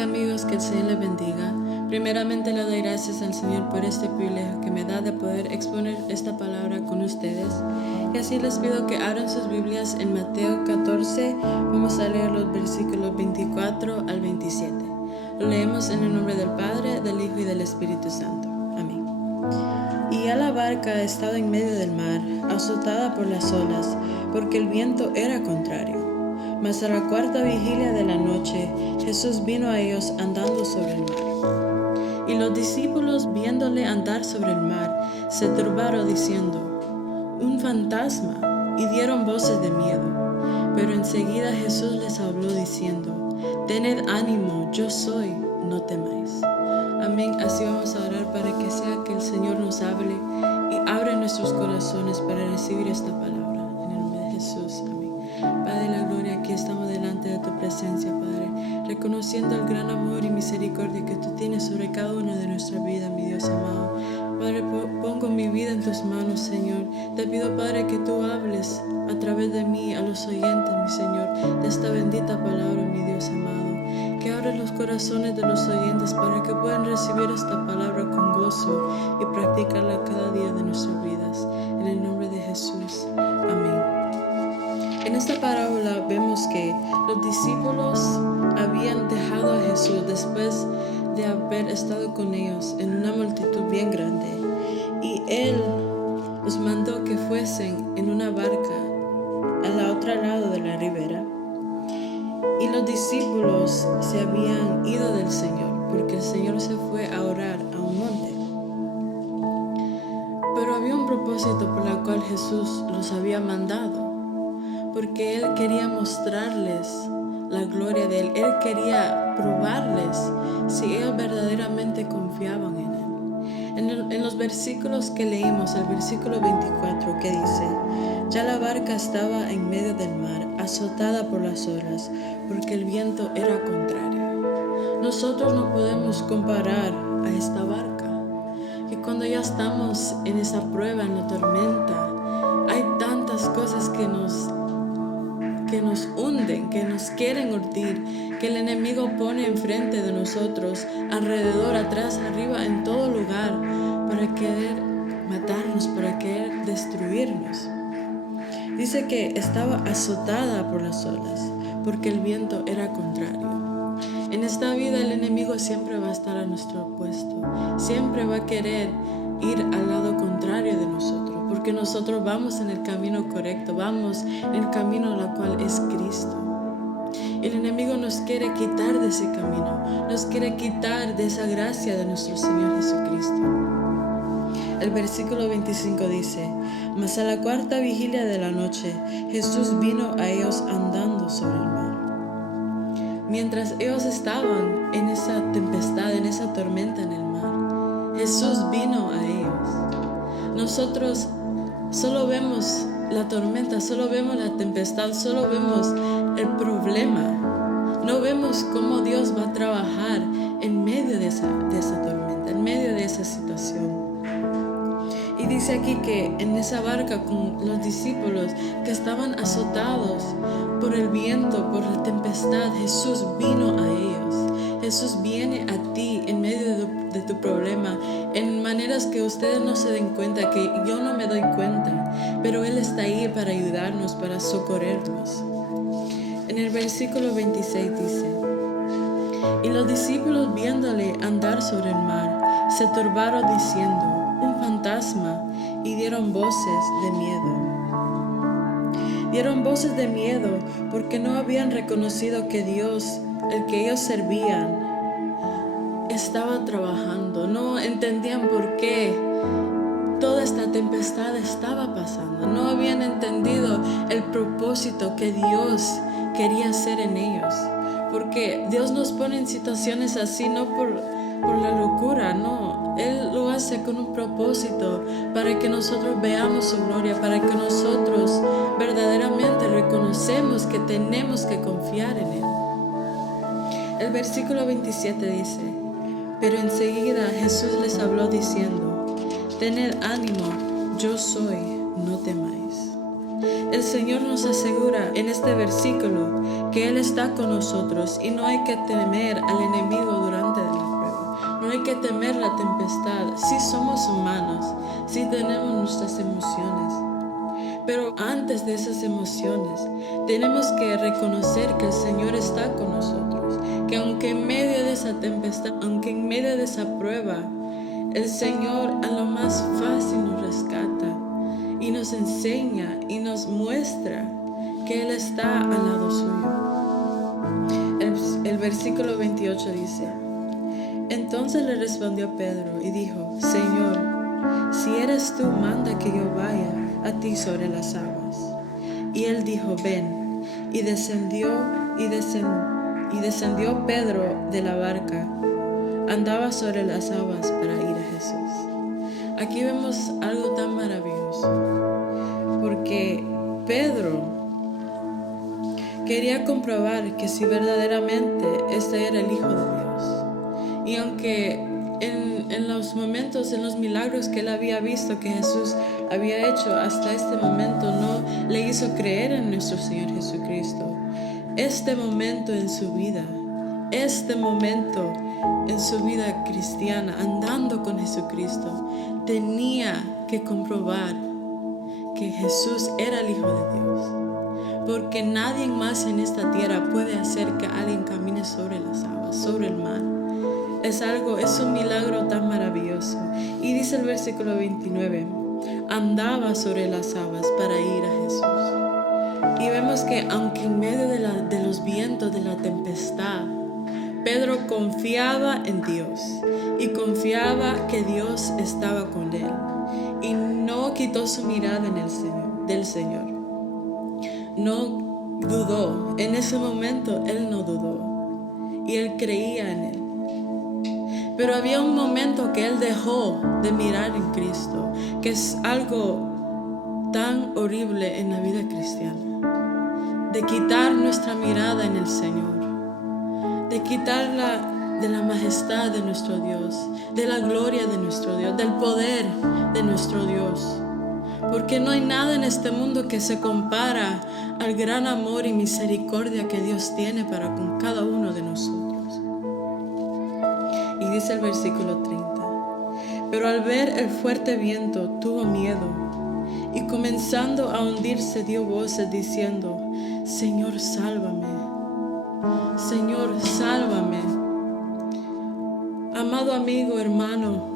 amigos, que el Señor les bendiga. Primeramente le doy gracias al Señor por este privilegio que me da de poder exponer esta palabra con ustedes. Y así les pido que abran sus Biblias en Mateo 14. Vamos a leer los versículos 24 al 27. Lo leemos en el nombre del Padre, del Hijo y del Espíritu Santo. Amén. Y ya la barca estaba en medio del mar, azotada por las olas, porque el viento era contrario. Mas a la cuarta vigilia de la noche, Jesús vino a ellos andando sobre el mar. Y los discípulos, viéndole andar sobre el mar, se turbaron diciendo: «Un fantasma», y dieron voces de miedo. Pero enseguida Jesús les habló diciendo: «Tened ánimo, yo soy, no temáis». Amén. Así vamos a orar para que sea que el Señor nos hable y abre nuestros corazones para recibir esta palabra. En el nombre de Jesús. Amén. Padre de la gloria, aquí estamos delante de tu presencia, Padre, reconociendo el gran amor y misericordia que tú tienes sobre cada una de nuestras vidas, mi Dios amado. Padre, pongo mi vida en tus manos, Señor. Te pido, Padre, que tú hables a través de mí a los oyentes, mi Señor, de esta bendita palabra, mi Dios amado. Que abres los corazones de los oyentes para que puedan recibir esta palabra con gozo y practicarla cada día de nuestras vidas. En el nombre de Jesús. Amén. En esta parábola vemos que los discípulos habían dejado a Jesús después de haber estado con ellos en una multitud bien grande, y Él los mandó que fuesen en una barca a la otra lado de la ribera. Y los discípulos se habían ido del Señor, porque el Señor se fue a orar a un monte. Pero había un propósito por el cual Jesús los había mandado, porque Él quería mostrarles la gloria de Él. Él quería probarles si ellos verdaderamente confiaban en Él. En los versículos que leímos, el versículo 24, que dice: «Ya la barca estaba en medio del mar, azotada por las olas, porque el viento era contrario». Nosotros no podemos comparar a esta barca, que cuando ya estamos en esa prueba, en la tormenta, hay tantas cosas que nos hunden, que nos quieren hundir, que el enemigo pone enfrente de nosotros, alrededor, atrás, arriba, en todo lugar, para querer matarnos, para querer destruirnos. Dice que estaba azotada por las olas, porque el viento era contrario. En esta vida el enemigo siempre va a estar a nuestro opuesto, siempre va a querer ir al lado contrario de nosotros, porque nosotros vamos en el camino correcto, vamos en el camino al cual es Cristo. El enemigo nos quiere quitar de ese camino, nos quiere quitar de esa gracia de nuestro Señor Jesucristo. El versículo 25 dice: «Mas a la cuarta vigilia de la noche, Jesús vino a ellos andando sobre el mar». Mientras ellos estaban en esa tempestad, en esa tormenta en el mar, Jesús vino a ellos. Nosotros solo vemos la tormenta, solo vemos la tempestad, solo vemos el problema. No vemos cómo Dios va a trabajar en medio de esa tormenta, en medio de esa situación. Y dice aquí que en esa barca con los discípulos que estaban azotados por el viento, por la tempestad, Jesús vino a ellos. Jesús viene a ti en medio de tu problema, en maneras que ustedes no se den cuenta, que yo no me doy cuenta, pero Él está ahí para ayudarnos, para socorrernos. En el versículo 26 dice: «Y los discípulos, viéndole andar sobre el mar, se turbaron diciendo: «Un fantasma», y dieron voces de miedo. Dieron voces de miedo porque no habían reconocido que Dios, el que ellos servían, estaba trabajando. No entendían por qué toda esta tempestad estaba pasando. No habían entendido el propósito que Dios quería hacer en ellos. Porque Dios nos pone en situaciones así no por la locura, no. Él lo hace con un propósito, para que nosotros veamos su gloria, para que nosotros verdaderamente reconocemos que tenemos que confiar en Él. El versículo 27 dice: «Pero enseguida Jesús les habló diciendo: «Tened ánimo, yo soy, no temáis». El Señor nos asegura en este versículo que Él está con nosotros y no hay que temer al enemigo durante la prueba. No hay que temer la tempestad. Sí somos humanos, sí tenemos nuestras emociones. Pero antes de esas emociones, tenemos que reconocer que el Señor está con nosotros. Que aunque en medio de esa tempestad, aunque en medio de esa prueba, el Señor a lo más fácil nos rescata y nos enseña y nos muestra que Él está al lado suyo. El versículo 28 dice: Entonces le respondió Pedro y dijo: Señor, si eres tú, manda que yo vaya a ti sobre las aguas. Y él dijo: Ven. Y descendió Pedro de la barca. Andaba sobre las aguas para ir a Jesús. Aquí vemos algo tan maravilloso, porque Pedro quería comprobar que si verdaderamente este era el Hijo de Dios. Y aunque en los momentos, en los milagros que él había visto que Jesús había hecho hasta este momento, no le hizo creer en nuestro Señor Jesucristo. Este momento en su vida cristiana, andando con Jesucristo, tenía que comprobar que Jesús era el Hijo de Dios. Porque nadie más en esta tierra puede hacer que alguien camine sobre las aguas, sobre el mar. Es un milagro tan maravilloso. Y dice el versículo 29, andaba sobre las aguas para ir a Jesús. Y vemos que aunque en medio de los vientos, de la tempestad, Pedro confiaba en Dios y confiaba que Dios estaba con él. Y no quitó su mirada del Señor. No dudó. En ese momento él no dudó. Y él creía en él. Pero había un momento que él dejó de mirar en Cristo, que es algo tan horrible en la vida cristiana, de quitar nuestra mirada en el Señor, de quitarla de la majestad de nuestro Dios, de la gloria de nuestro Dios, del poder de nuestro Dios. Porque no hay nada en este mundo que se compara al gran amor y misericordia que Dios tiene para con cada uno de nosotros. Y dice el versículo 30, pero al ver el fuerte viento tuvo miedo y comenzando a hundirse dio voces diciendo: Señor, sálvame, Señor, sálvame. Amado amigo, hermano,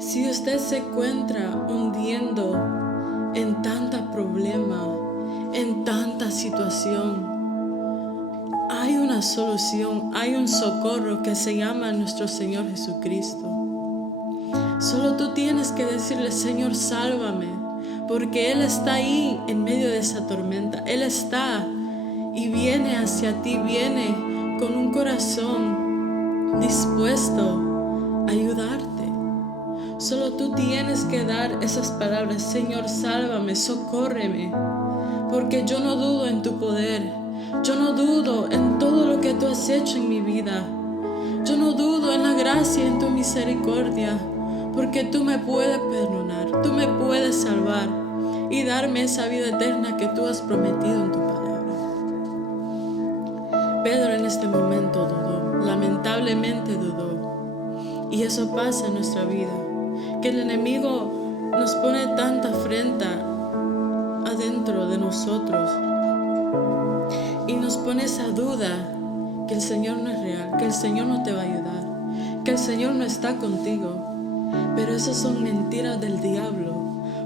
si usted se encuentra hundiendo en tanta problema, en tanta situación, hay una solución, hay un socorro que se llama nuestro Señor Jesucristo. Solo tú tienes que decirle: Señor, sálvame, porque Él está ahí en medio de esa tormenta. Él está y viene hacia ti, viene con un corazón dispuesto a ayudarte. Solo tú tienes que dar esas palabras: Señor, sálvame, socórreme, porque yo no dudo en tu poder. Yo no dudo en todo lo que tú has hecho en mi vida. Yo no dudo en la gracia y en tu misericordia, porque tú me puedes perdonar, tú me puedes salvar y darme esa vida eterna que tú has prometido en tu palabra. Pedro en este momento dudó, lamentablemente dudó. Y eso pasa en nuestra vida, que el enemigo nos pone tanta afrenta adentro de nosotros y nos pone esa duda que el Señor no es real, que el Señor no te va a ayudar, que el Señor no está contigo. Pero esas son mentiras del diablo,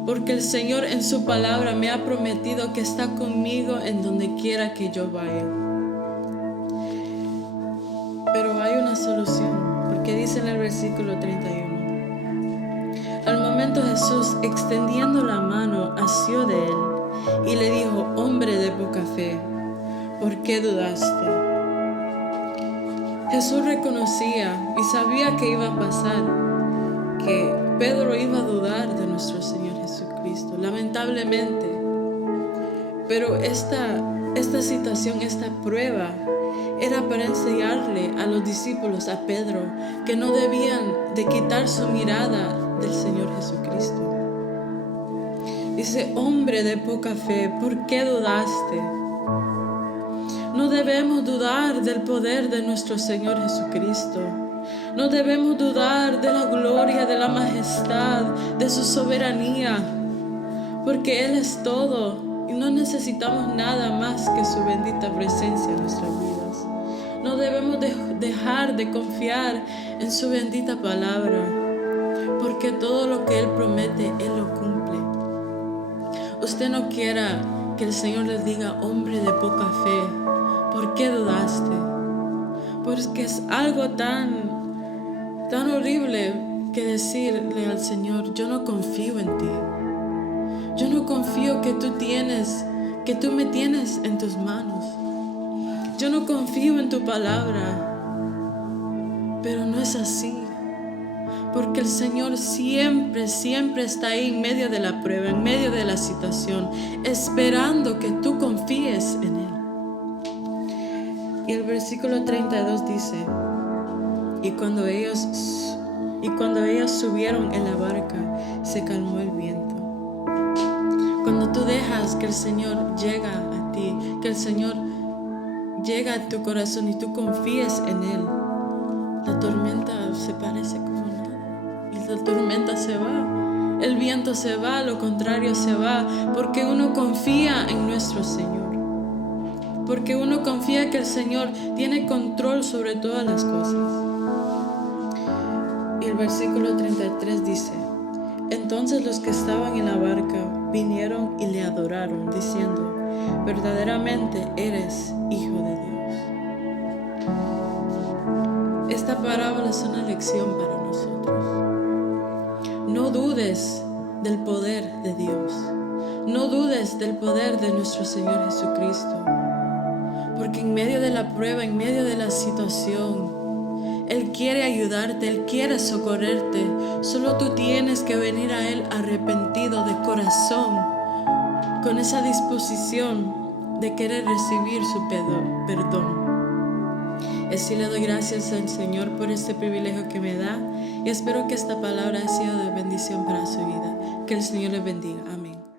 porque el Señor en su palabra me ha prometido que está conmigo en donde quiera que yo vaya. Pero hay una solución, porque dice en el versículo 31: al momento Jesús, extendiendo la mano, asió de él y le dijo: hombre de poca fe, ¿por qué dudaste? Jesús reconocía y sabía que iba a pasar, que Pedro iba a dudar de nuestro Señor Jesucristo, lamentablemente. Pero esta situación, esta prueba, era para enseñarle a los discípulos, a Pedro, que no debían de quitar su mirada del Señor Jesucristo. Dice, hombre de poca fe, ¿por qué dudaste? No debemos dudar del poder de nuestro Señor Jesucristo. No debemos dudar de la gloria, de la majestad, de su soberanía, porque Él es todo y no necesitamos nada más que su bendita presencia en nuestras vidas. No debemos dejar de confiar en su bendita palabra, porque todo lo que Él promete, Él lo cumple. Usted no quiera que el Señor les diga, hombre de poca fe, ¿por qué dudaste? Porque es algo tan horrible que decirle al Señor, yo no confío en ti. Yo no confío que tú me tienes en tus manos. Yo no confío en tu palabra. Pero no es así. Porque el Señor siempre, siempre está ahí en medio de la prueba, en medio de la situación, esperando que tú confíes en Él. Y el versículo 32 dice, y cuando ellos subieron en la barca, se calmó el viento. Cuando tú dejas que el Señor llegue a ti, que el Señor llegue a tu corazón y tú confíes en Él, la tormenta se parece como nada. Y la tormenta se va, el viento se va, lo contrario se va, porque uno confía en nuestro Señor. Porque uno confía que el Señor tiene control sobre todas las cosas. Y el versículo 33 dice, entonces los que estaban en la barca vinieron y le adoraron, diciendo, verdaderamente eres Hijo de Dios. Esta parábola es una lección para nosotros. No dudes del poder de Dios. No dudes del poder de nuestro Señor Jesucristo. Porque en medio de la prueba, en medio de la situación, Él quiere ayudarte, Él quiere socorrerte. Solo tú tienes que venir a Él arrepentido de corazón, con esa disposición de querer recibir su perdón. Y así le doy gracias al Señor por este privilegio que me da y espero que esta palabra haya sido de bendición para su vida. Que el Señor le bendiga. Amén.